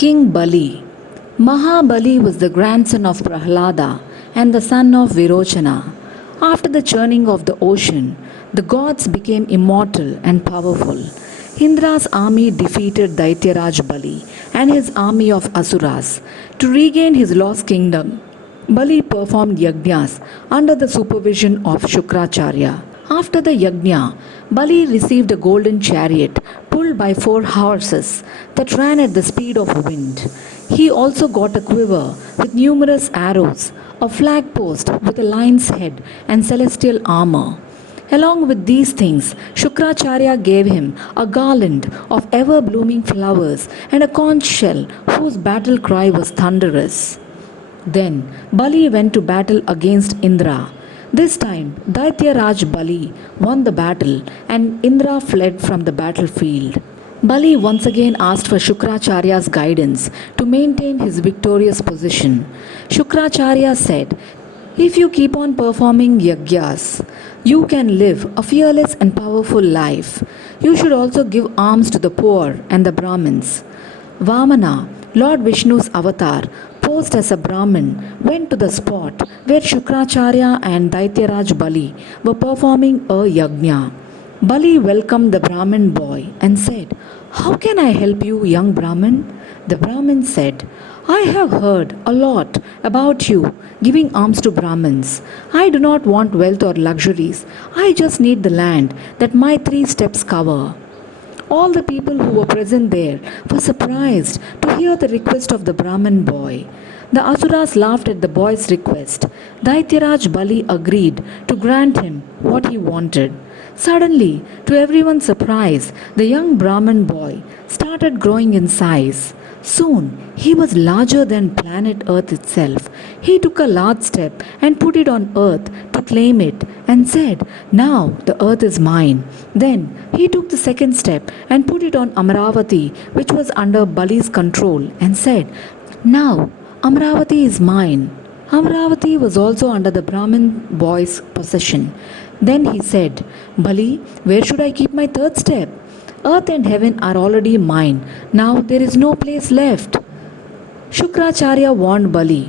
King Bali. Mahabali was the grandson of Prahlada and the son of Virochana. After the churning of the ocean, the gods became immortal and powerful. Indra's army defeated Daityaraj Bali and his army of Asuras. To regain his lost kingdom, Bali performed yajnas under the supervision of Shukracharya. After the yajna, Bali received a golden chariot pulled by 4 horses that ran at the speed of wind. He also got a quiver with numerous arrows, a flag post with a lion's head, and celestial armor. Along with these things, Shukracharya gave him a garland of ever blooming flowers and a conch shell whose battle cry was thunderous. Then Bali went to battle against Indra. This time, Daityaraj Bali won the battle and Indra fled from the battlefield. Bali once again asked for Shukracharya's guidance to maintain his victorious position. Shukracharya said, "If you keep on performing yajnas, you can live a fearless and powerful life. You should also give alms to the poor and the Brahmins." Vamana, Lord Vishnu's avatar, posed as a Brahmin, went to the spot where Shukracharya and Daityaraj Bali were performing a yajna. Bali welcomed the Brahmin boy and said, "How can I help you, young Brahmin?" The Brahmin said, "I have heard a lot about you giving alms to Brahmins. I do not want wealth or luxuries. I just need the land that my 3 steps cover." All the people who were present there were surprised to hear the request of the Brahmin boy. The Asuras laughed at the boy's request. Daityaraj Bali agreed to grant him what he wanted. Suddenly, to everyone's surprise, the young Brahmin boy started growing in size. Soon, he was larger than planet Earth itself. He took a large step and put it on Earth to claim it and said, "Now the Earth is mine." Then he took the second step and put it on Amaravati, which was under Bali's control, and said, "Now Amaravati is mine." Amaravati was also under the Brahmin boy's possession. Then he said, "Bali, where should I keep my third step? Earth and heaven are already mine. Now there is no place left." Shukracharya warned Bali,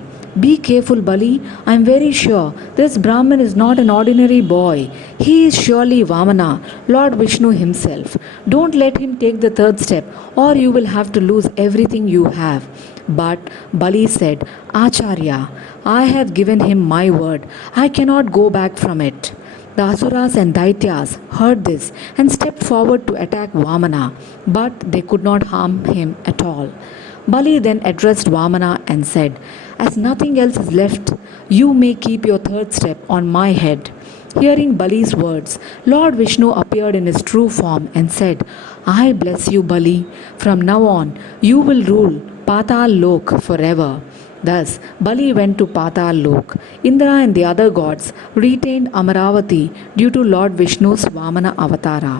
"Be careful, Bali. I am very sure this Brahmin is not an ordinary boy. He is surely Vamana, Lord Vishnu himself. Don't let him take the third step, or you will have to lose everything you have." But Bali said, "Acharya, I have given him my word. I cannot go back from it." The Asuras and Daityas heard this and stepped forward to attack Vamana, but they could not harm him at all. Bali then addressed Vamana and said, "As nothing else is left, you may keep your third step on my head." Hearing Bali's words, Lord Vishnu appeared in his true form and said, "I bless you, Bali. From now on, you will rule Patal Lok forever." Thus, Bali went to Patal Lok. Indra and the other gods retained Amaravati due to Lord Vishnu's Vamana avatara.